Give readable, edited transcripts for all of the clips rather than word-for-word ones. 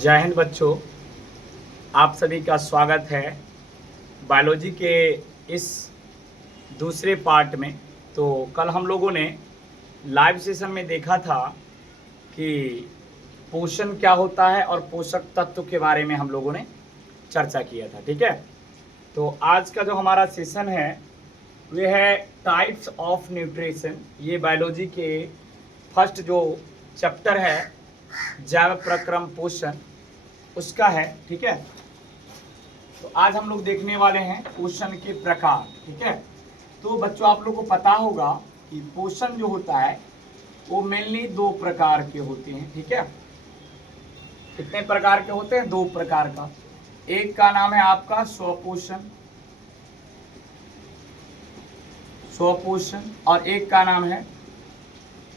जय हिंद बच्चों, आप सभी का स्वागत है बायोलॉजी के इस दूसरे पार्ट में। तो कल हम लोगों ने लाइव सेशन में देखा था कि पोषण क्या होता है और पोषक तत्व के बारे में हम लोगों ने चर्चा किया था। ठीक है, तो आज का जो हमारा सेशन है वह है टाइप्स ऑफ न्यूट्रिशन। ये बायोलॉजी के फर्स्ट जो चैप्टर है जैव प्रक्रम पोषण उसका है। ठीक है, तो आज हम लोग देखने वाले हैं पोषण के प्रकार। ठीक है, तो बच्चों आप लोग को पता होगा कि पोषण जो होता है वो मेनली दो प्रकार के होते हैं। ठीक है, कितने प्रकार के होते हैं? दो प्रकार का। एक का नाम है आपका स्वपोषण, स्वपोषण, और एक का नाम है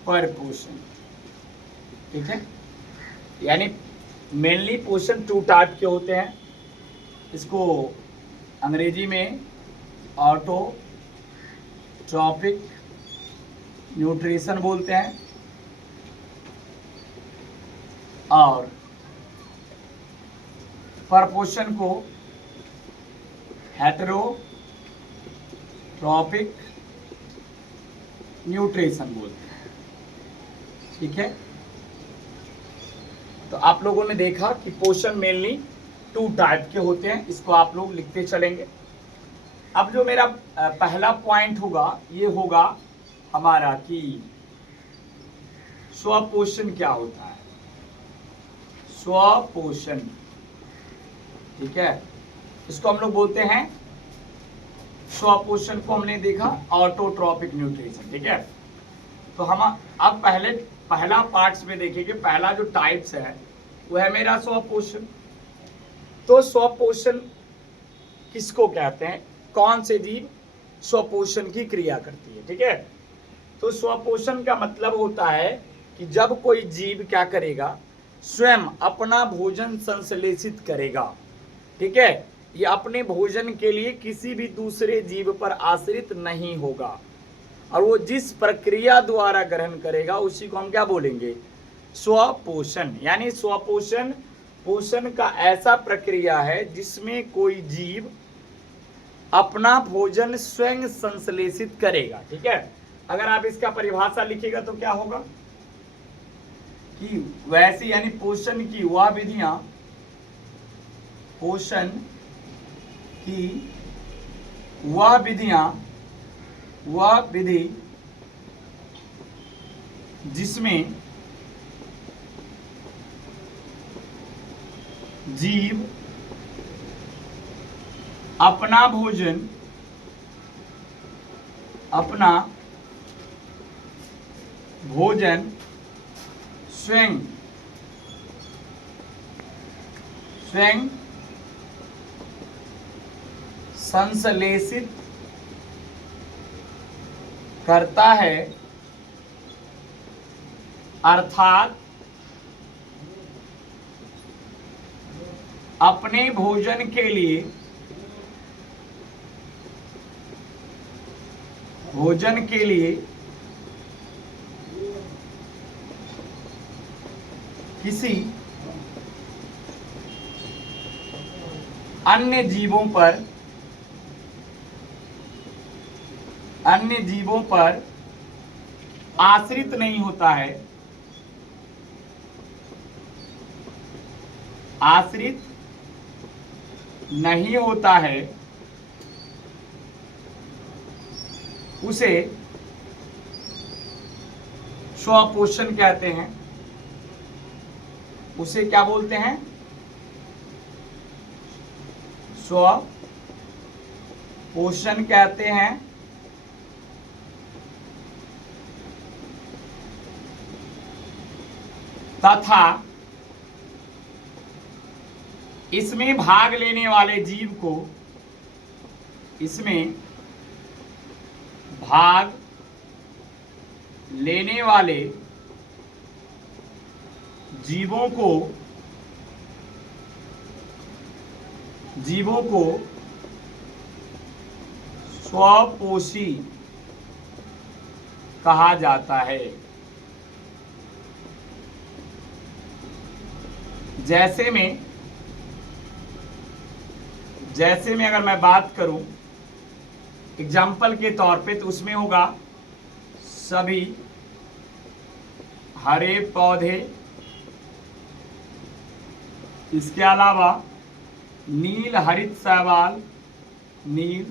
परपोषण। ठीक है, यानी मेनली पोषण टू टाइप के होते हैं। इसको अंग्रेजी में ऑटोट्रॉपिक न्यूट्रिशन बोलते हैं और परपोषण को हेटेरोट्रॉपिक न्यूट्रिशन बोलते हैं। ठीक है, तो आप लोगों ने देखा कि पोषण मेनली टू टाइप के होते हैं। इसको आप लोग लिखते चलेंगे। अब जो मेरा पहला पॉइंट होगा ये होगा हमारा कि स्वपोषण क्या होता है। स्वपोषण, ठीक है, इसको हम लोग बोलते हैं स्वपोषण को हमने देखा ऑटोट्रॉपिक न्यूट्रिशन। ठीक है, तो हम अब पहला पार्ट्स में देखेंगे। पहला जो टाइप्स है वो है मेरा स्वपोषण। तो स्वपोषण किसको कहते हैं? कौन से जीव स्वपोषण की क्रिया करती है? ठीक है, तो स्वपोषण का मतलब होता है कि जब कोई जीव क्या करेगा, स्वयं अपना भोजन संश्लेषित करेगा। ठीक है, ये अपने भोजन के लिए किसी भी दूसरे जीव पर आश्रित नहीं होगा और वो जिस प्रक्रिया द्वारा ग्रहण करेगा उसी को हम क्या बोलेंगे? स्वपोषण। यानी स्वपोषण पोषण का ऐसा प्रक्रिया है जिसमें कोई जीव अपना भोजन स्वयं संश्लेषित करेगा। ठीक है, अगर आप इसका परिभाषा लिखिएगा तो क्या होगा कि वैसी यानी पोषण की वह विधियां, पोषण की वह विधियां, वह विधि जिसमें जीव अपना भोजन स्वयं संश्लेषित करता है, अर्थात अपने भोजन के लिए किसी अन्य जीवों पर आश्रित नहीं होता है, आश्रित नहीं होता है, उसे स्वपोषण कहते हैं। उसे क्या बोलते हैं? स्वपोषण कहते हैं। तथा इसमें भाग लेने वाले जीव को, इसमें भाग लेने वाले जीवों को स्वपोषी कहा जाता है। जैसे में अगर मैं बात करूं एग्जाम्पल के तौर पे, तो उसमें होगा सभी हरे पौधे, इसके अलावा नील हरित शैवाल, नील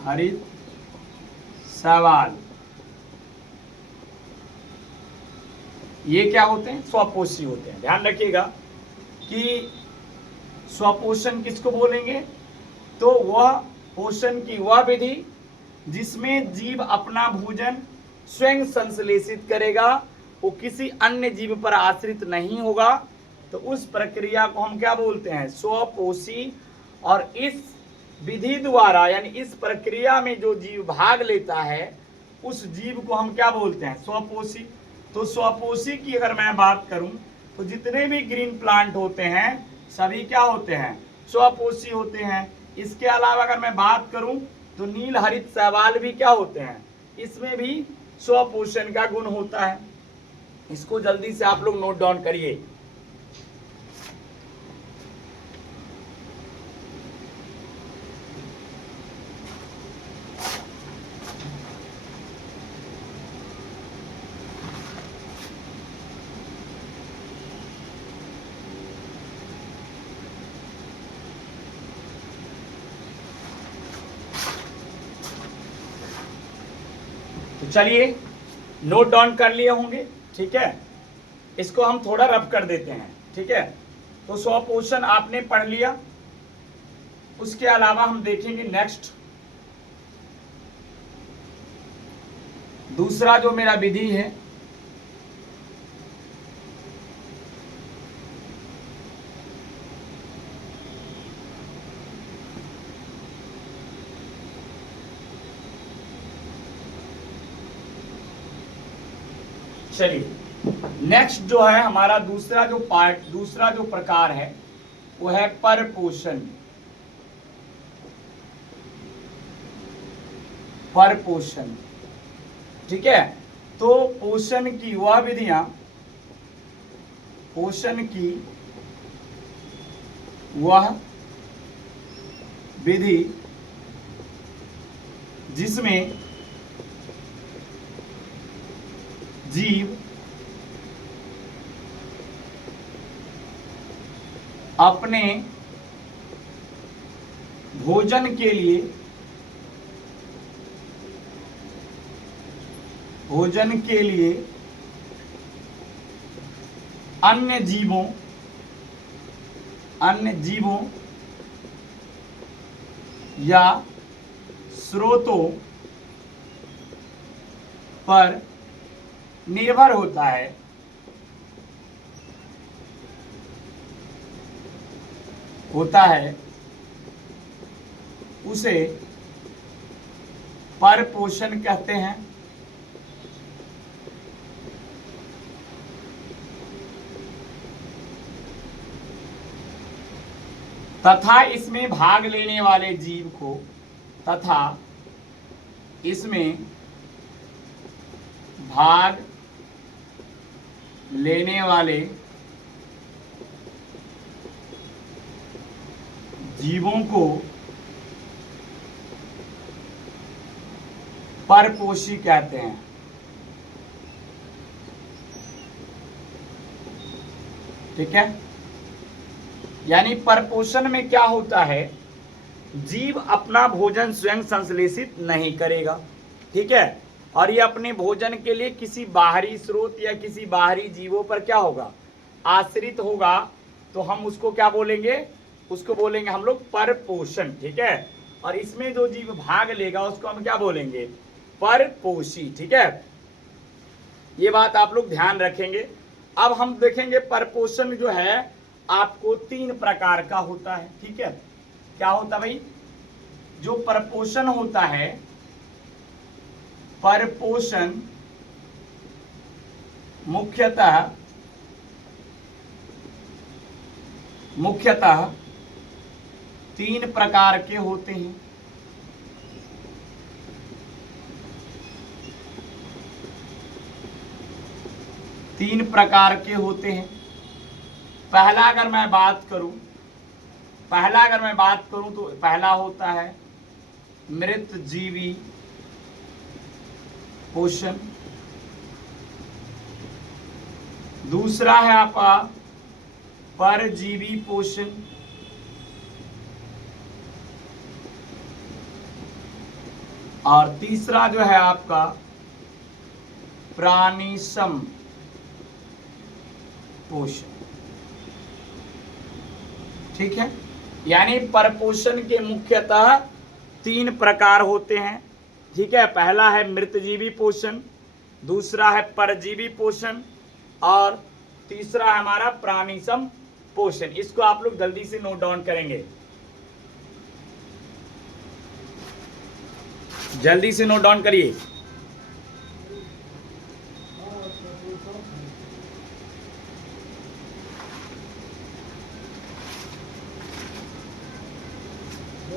हरित शैवाल, ये क्या होते हैं? स्वपोषी होते हैं। ध्यान रखिएगा कि स्वपोषण किसको बोलेंगे? तो वह पोषण की वह विधि जिसमें जीव अपना भोजन स्वयं संश्लेषित करेगा, वो किसी अन्य जीव पर आश्रित नहीं होगा, तो उस प्रक्रिया को हम क्या बोलते हैं? स्वपोषी। और इस विधि द्वारा यानी इस प्रक्रिया में जो जीव भाग लेता है उस जीव को हम क्या बोलते हैं? स्वपोषी। तो स्वपोषी की अगर मैं बात करूं तो जितने भी ग्रीन प्लांट होते हैं सभी क्या होते हैं? स्वपोषी होते हैं। इसके अलावा अगर मैं बात करूं तो नील हरित शैवाल भी क्या होते हैं? इसमें भी स्वपोषण का गुण होता है। इसको जल्दी से आप लोग नोट डाउन करिए। तो चलिए नोट डाउन कर लिए होंगे, ठीक है। इसको हम थोड़ा रफ कर देते हैं, ठीक है। तो स्वपोषण आपने पढ़ लिया। उसके अलावा हम देखेंगे नेक्स्ट दूसरा जो मेरा विधि है चलिए नेक्स्ट जो है हमारा दूसरा जो प्रकार है वो है परपोषण। परपोषण, ठीक है। तो पोषण की वह विधियां, पोषण की वह विधि जिसमें जीव अपने भोजन के लिए अन्य जीवों या स्रोतों पर निर्भर होता है उसे परपोषण कहते हैं। तथा इसमें भाग लेने वाले जीव को जीवों को परपोषी कहते हैं। ठीक है, यानी परपोषण में क्या होता है, जीव अपना भोजन स्वयं संश्लेषित नहीं करेगा, ठीक है, और ये अपने भोजन के लिए किसी बाहरी स्रोत या किसी बाहरी जीवों पर क्या होगा, आश्रित होगा। तो हम उसको क्या बोलेंगे, उसको बोलेंगे हम लोग परपोषण। ठीक है, और इसमें जो जीव भाग लेगा उसको हम क्या बोलेंगे, परपोषी। ठीक है, ये बात आप लोग ध्यान रखेंगे। अब हम देखेंगे परपोषण जो है आपको 3 प्रकार का होता है। ठीक है, क्या होता भाई, जो परपोषण होता है, परपोषण मुख्यतः 3 प्रकार के होते हैं। पहला अगर मैं बात करूं तो पहला होता है मृत जीवी पोषण, दूसरा है आपका परजीवी पोषण, और तीसरा जो है आपका प्राणिसम पोषण। ठीक है, यानी परपोषण के मुख्यतः 3 प्रकार होते हैं। ठीक है, पहला है मृतजीवी पोषण, दूसरा है परजीवी पोषण, और तीसरा है हमारा प्राणिसम पोषण। इसको आप लोग जल्दी से नोट डाउन करेंगे, जल्दी से नोट डाउन करिए।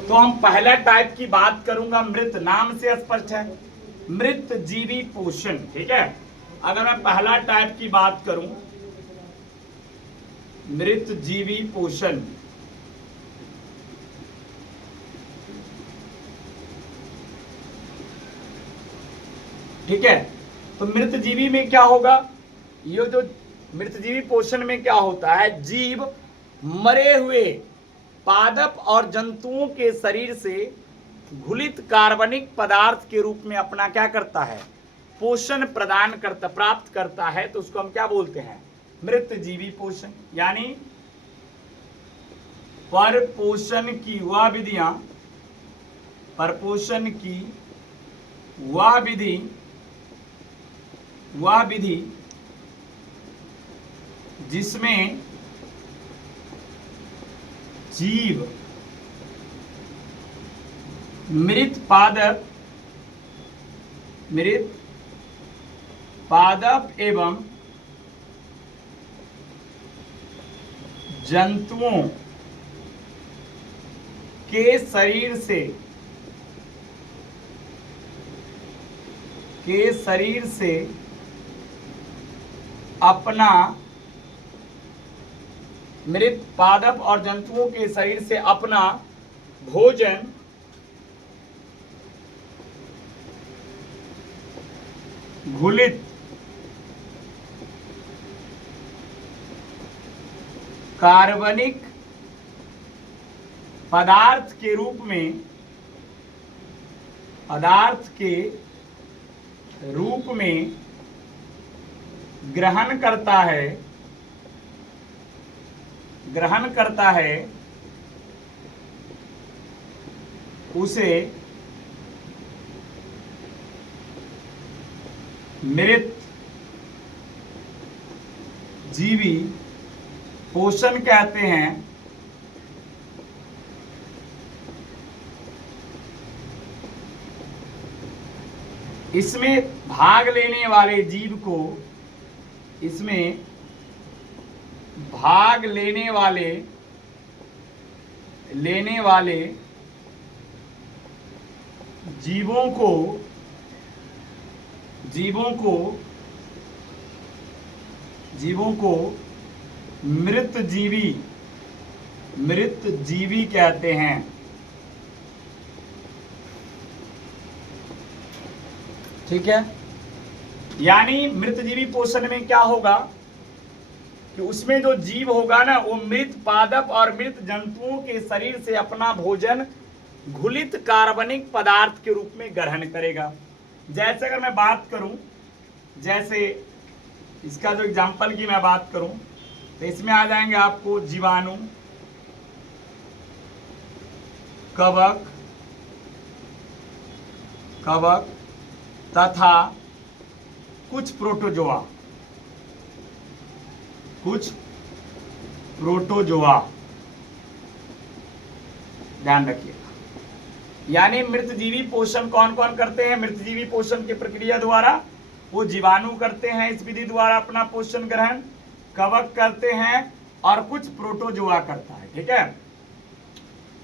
तो हम पहला टाइप की बात करूंगा, मृत, नाम से स्पष्ट है, मृत जीवी पोषण। ठीक है, अगर मैं पहला टाइप की बात करूं, मृत जीवी पोषण, ठीक है, तो मृत जीवी में क्या होगा, ये जो मृत जीवी पोषण में क्या होता है, जीव मरे हुए पादप और जंतुओं के शरीर से घुलित कार्बनिक पदार्थ के रूप में अपना क्या करता है, पोषण प्रदान करता, प्राप्त करता है, तो उसको हम क्या बोलते हैं, मृत जीवी पोषण। यानी परपोषण की वह विधियां, परपोषण की वह विधि जिसमें जीव मृत पादप एवं जंतुओं के शरीर से अपना, मृत पादप और जंतुओं के शरीर से अपना भोजन घुलित कार्बनिक पदार्थ के रूप में ग्रहण करता है, उसे मृत जीवी पोषण कहते हैं। इसमें भाग लेने वाले जीव को, इसमें भाग लेने वाले जीवों को मृत जीवी कहते हैं। ठीक है, यानी मृत जीवी पोषण में क्या होगा कि उसमें जो जीव होगा ना, वो मृत पादप और मृत जंतुओं के शरीर से अपना भोजन घुलित कार्बनिक पदार्थ के रूप में ग्रहण करेगा। जैसे अगर मैं बात करूं, जैसे इसका जो एग्जांपल की मैं बात करूं, तो इसमें आ जाएंगे आपको जीवाणु, कवक तथा कुछ प्रोटोजोआ, ध्यान रखिएगा। यानी मृतजीवी पोषण कौन कौन करते हैं, मृतजीवी पोषण की प्रक्रिया द्वारा वो जीवाणु करते हैं, इस विधि द्वारा अपना पोषण ग्रहण, कवक करते हैं, और कुछ प्रोटोजोआ करता है। ठीक है,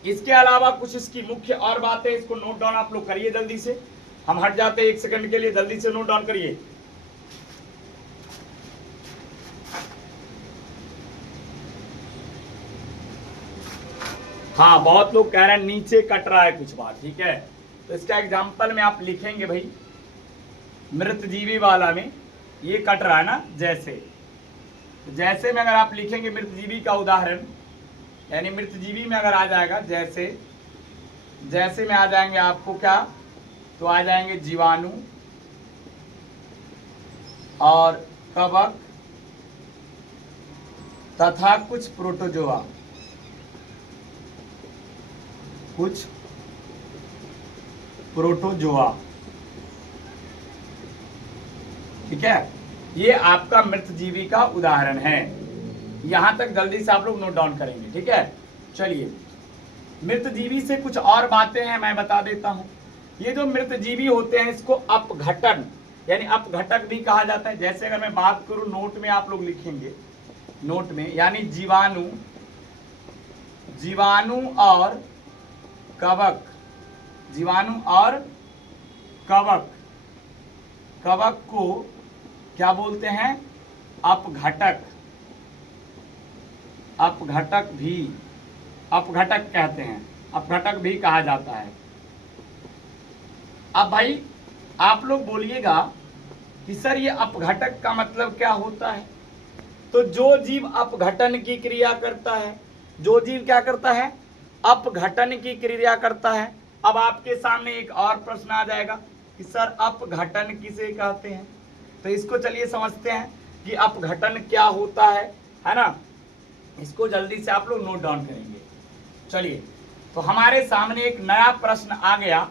इसके अलावा कुछ इसकी मुख्य और बातें, इसको नोट डाउन आप लोग करिए जल्दी से। हम हट जाते हैं 1 सेकंड के लिए, जल्दी से नोट डाउन करिए। हाँ, बहुत लोग कह रहे हैं नीचे कट रहा है कुछ बात, ठीक है। तो इसका एग्जाम्पल में आप लिखेंगे भाई, मृतजीवी वाला में ये कट रहा है ना, जैसे, तो जैसे में अगर आप लिखेंगे मृतजीवी का उदाहरण, यानी मृतजीवी में अगर आ जाएगा जैसे, जैसे में आ जाएंगे आपको क्या, तो आ जाएंगे जीवाणु और कवक तथा कुछ प्रोटोजोआ, कुछ प्रोटोजोआ, ठीक है। ये आपका मृतजीवी का उदाहरण है। यहां तक जल्दी से आप लोग नोट डाउन करेंगे, ठीक है। चलिए, मृतजीवी से कुछ और बातें हैं, मैं बता देता हूं। ये जो मृतजीवी होते हैं इसको अपघटन यानी अपघटक भी कहा जाता है। जैसे अगर मैं बात करूं, नोट में आप लोग लिखेंगे, नोट में, यानी जीवाणु, जीवाणु और कवक, जीवाणु और कवक, कवक को क्या बोलते हैं, अपघटक, अपघटक भी, अपघटक कहते हैं, अपघटक भी कहा जाता है। अब भाई आप लोग बोलिएगा कि सर ये अपघटक का मतलब क्या होता है। तो जो जीव अपघटन की क्रिया करता है, जो जीव क्या करता है, अपघटन की क्रिया करता है। अब आपके सामने एक और प्रश्न आ जाएगा कि सर अपघटन किसे कहते हैं। तो इसको चलिए समझते हैं कि अपघटन क्या होता है ना। इसको जल्दी से आप लोग नोट डाउन करेंगे। चलिए, तो हमारे सामने एक नया प्रश्न आ गया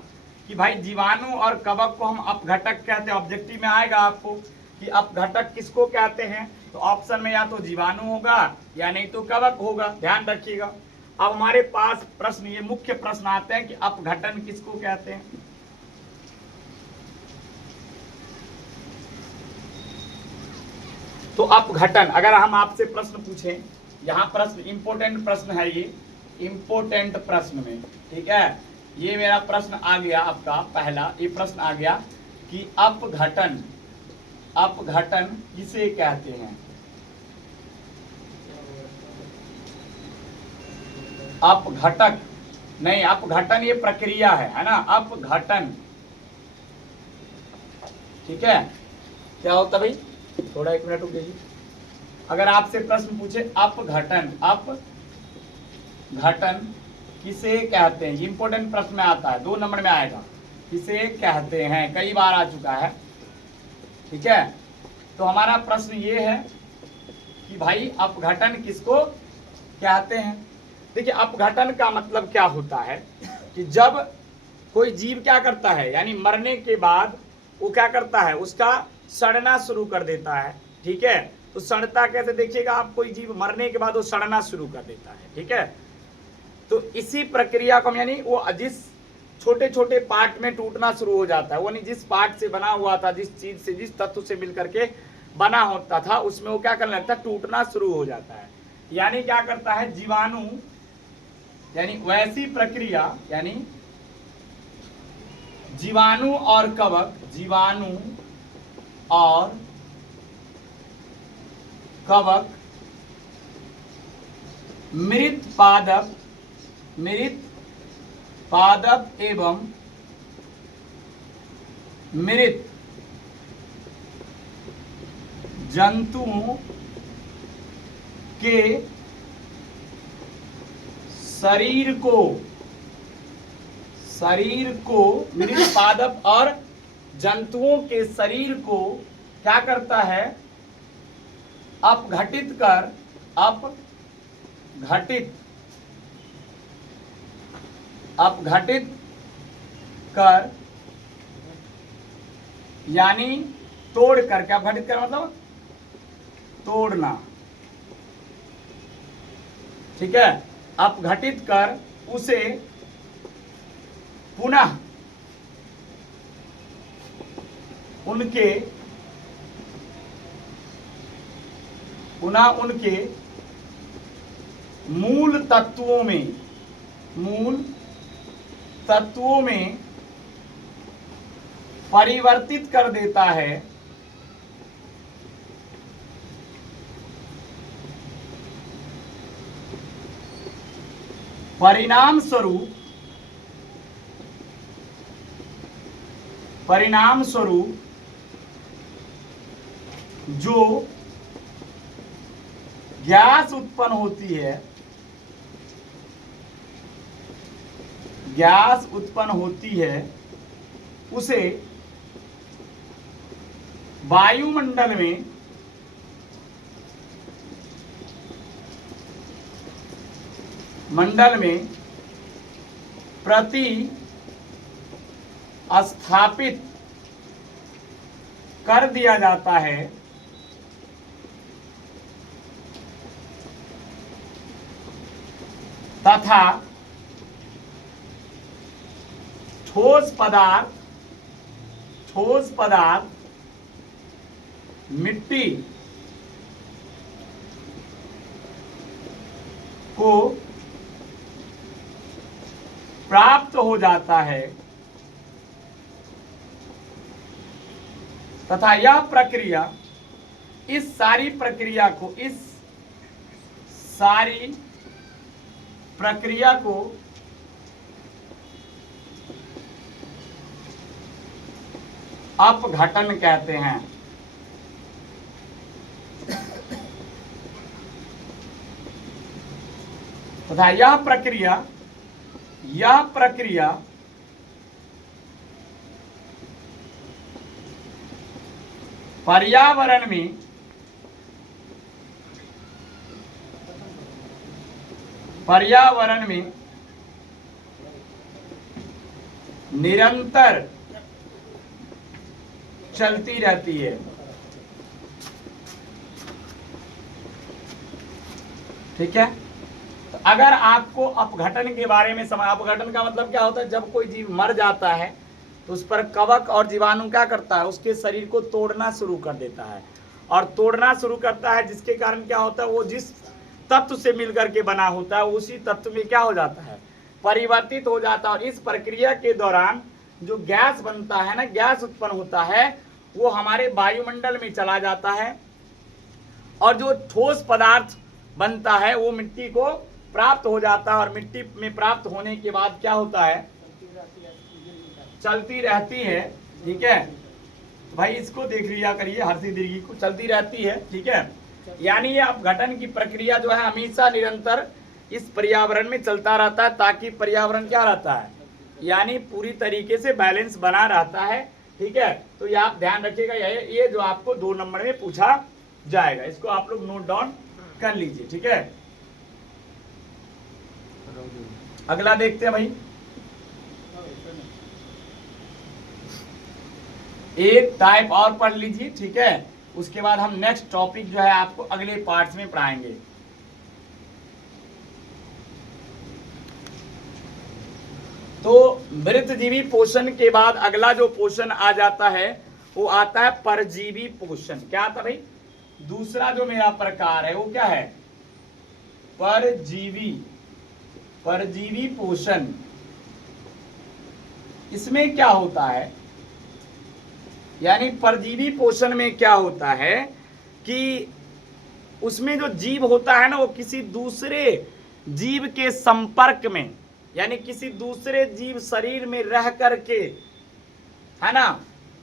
कि भाई जीवाणु और कवक को हम अपघटक कहते हैं। ऑब्जेक्टिव में आएगा आपको कि अपघटक किसको कहते हैं, तो ऑप्शन में या तो जीवाणु होगा या नहीं तो कवक होगा, ध्यान रखिएगा। अब हमारे पास प्रश्न, ये मुख्य प्रश्न आते हैं कि अपघटन किसको कहते हैं। तो अपघटन, अगर हम आपसे प्रश्न पूछें, यहाँ प्रश्न इंपोर्टेंट प्रश्न है, ये इंपोर्टेंट प्रश्न में, ठीक है, ये मेरा प्रश्न आ गया आपका पहला, ये प्रश्न आ गया कि अपघटन, अपघटन किसे कहते हैं। अपघटक नहीं, अपघटन ये प्रक्रिया है ना, अपघटन, ठीक है। क्या होता भाई, थोड़ा एक मिनट रुक जाइए। अगर आपसे प्रश्न पूछे अपघटन, अपघटन किसे कहते हैं, इंपोर्टेंट प्रश्न में आता है, 2 नंबर में आएगा, किसे कहते हैं, कई बार आ चुका है, ठीक है। तो हमारा प्रश्न ये है कि भाई अपघटन किसको कहते हैं। देखिए, अपघटन का मतलब क्या होता है कि जब कोई जीव क्या करता है, यानी मरने के बाद वो क्या करता है, उसका सड़ना शुरू कर देता है, ठीक है। तो सड़ता कैसे, देखिएगा आप, कोई जीव मरने के बाद वो सड़ना शुरू कर देता है, ठीक है। तो इसी प्रक्रिया को, यानी वो जिस छोटे छोटे पार्ट में टूटना शुरू हो जाता है, वो नहीं, जिस पार्ट से बना हुआ था, जिस चीज से, जिस तत्व से मिलकर के बना होता था, उसमें वो क्या करने लगता है, टूटना शुरू हो जाता है। यानी क्या करता है जीवाणु, यानी वैसी प्रक्रिया, यानी जीवाणु और कवक, जीवाणु और कवक मृत पादप, मृत पादप एवं मृत जंतुओं के शरीर को मृत पादप और जंतुओं के शरीर को क्या करता है, अपघटित कर, अपघटित कर, यानी तोड़ कर, क्या अपघटित कर मतलब तोड़ना, ठीक है। अपघटित कर उसे पुनः उनके मूल तत्वों में परिवर्तित कर देता है, परिणाम स्वरूप जो गैस उत्पन्न होती है उसे वायुमंडल में प्रतिस्थापित कर दिया जाता है तथा ठोस पदार्थ मिट्टी को प्राप्त हो जाता है तथा यह प्रक्रिया इस सारी प्रक्रिया को अपघटन कहते हैं। तथा यह प्रक्रिया पर्यावरण में निरंतर चलती रहती है। ठीक है, तो अगर आपको अपघटन के बारे में अपघटन का मतलब क्या होता है? जब कोई जीव मर जाता है तो उस पर कवक और जीवाणु क्या करता है? उसके शरीर को तोड़ना शुरू कर देता है, और तोड़ना शुरू करता है जिसके कारण क्या होता है? वो जिस तत्व से मिलकर के बना होता है उसी तत्व में क्या हो जाता है? परिवर्तित हो जाता है। और इस प्रक्रिया के दौरान जो गैस बनता है ना, गैस उत्पन्न होता है, वो हमारे वायुमंडल में चला जाता है, और जो ठोस पदार्थ बनता है वो मिट्टी को प्राप्त हो जाता है। और मिट्टी में प्राप्त होने के बाद क्या होता है? चलती रहती है। ठीक है भाई, इसको देख लिया करिए, हर्षी दीर्घी को, चलती रहती है। ठीक है, यानी ये अपघटन की प्रक्रिया जो है हमेशा निरंतर इस पर्यावरण में चलता रहता है, ताकि पर्यावरण क्या रहता है? यानी पूरी तरीके से बैलेंस बना रहता है। ठीक है, तो ये आप ध्यान रखिएगा, ये जो आपको 2 नंबर में पूछा जाएगा, इसको आप लोग नोट डाउन कर लीजिए। ठीक है, अगला देखते हैं भाई। एक टाइप और पढ़ लीजिए। ठीक है, उसके बाद हम नेक्स्ट टॉपिक जो है आपको अगले पार्ट्स में पढ़ाएंगे। तो मृतजीवी पोषण के बाद अगला जो पोषण आ जाता है वो आता है परजीवी पोषण। क्या आता भाई? दूसरा जो मेरा प्रकार है वो क्या है? परजीवी पोषण। इसमें क्या होता है? यानी परजीवी पोषण में क्या होता है कि उसमें जो जीव होता है ना, वो किसी दूसरे जीव के संपर्क में, यानी किसी दूसरे जीव शरीर में रह करके, है ना,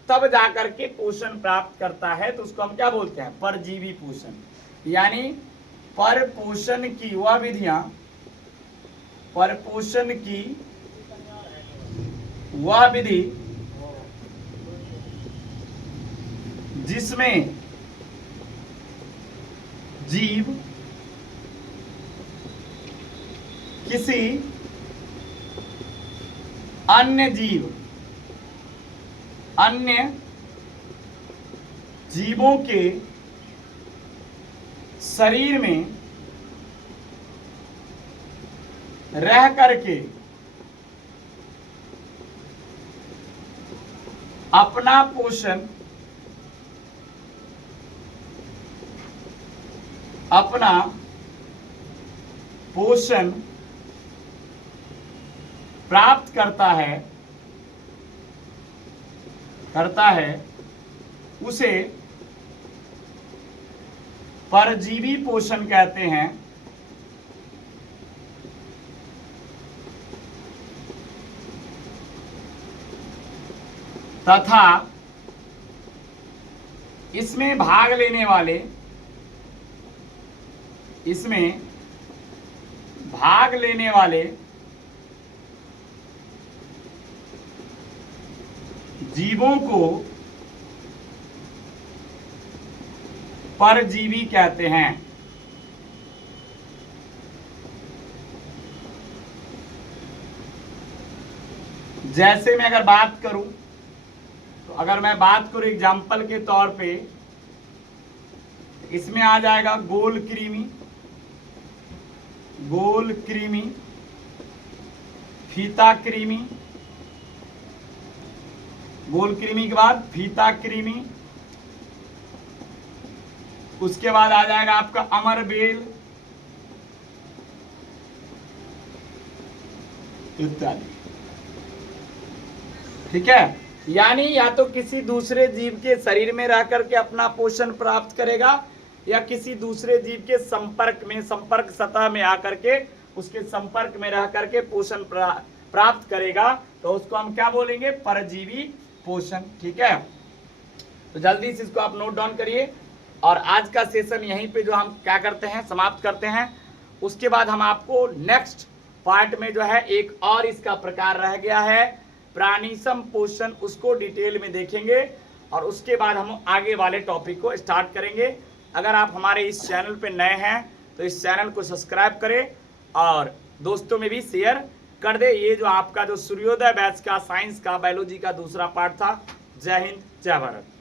तब जाकर के पोषण प्राप्त करता है। तो उसको हम क्या बोलते हैं? परजीवी पोषण। यानी परपोषण की वह विधियां, परपोषण की वह विधि जिसमें जीव किसी अन्य जीवों के शरीर में रह करके अपना पोषण प्राप्त करता है उसे परजीवी पोषण कहते हैं। तथा इसमें भाग लेने वाले जीवों को परजीवी कहते हैं। जैसे मैं अगर बात करूं, तो अगर मैं बात करूं एग्जाम्पल के तौर पे, इसमें आ जाएगा गोल कृमि, फीता कृमि, गोल कृमि के बाद फीता कृमि, उसके बाद आ जाएगा आपका अमरबेल इत्यादि। ठीक है, यानी या तो किसी दूसरे जीव के शरीर में रह करके अपना पोषण प्राप्त करेगा, या किसी दूसरे जीव के संपर्क सतह में आकर के उसके संपर्क में रह करके पोषण प्राप्त करेगा, तो उसको हम क्या बोलेंगे? परजीवी पोषण। ठीक है, तो जल्दी से इसको आप नोट डाउन करिए। और आज का सेशन यहीं पे जो हम क्या करते हैं, समाप्त करते हैं। उसके बाद हम आपको नेक्स्ट पार्ट में जो है एक और इसका प्रकार रह गया है प्राणिसम पोषण, उसको डिटेल में देखेंगे और उसके बाद हम आगे वाले टॉपिक को स्टार्ट करेंगे। अगर आप हमारे इस चैनल पे नए हैं तो इस चैनल को सब्सक्राइब करें और दोस्तों में भी शेयर कर दे। ये जो आपका जो सूर्योदय बैच का साइंस का बायोलॉजी का दूसरा पार्ट था। जय हिंद, जय भारत।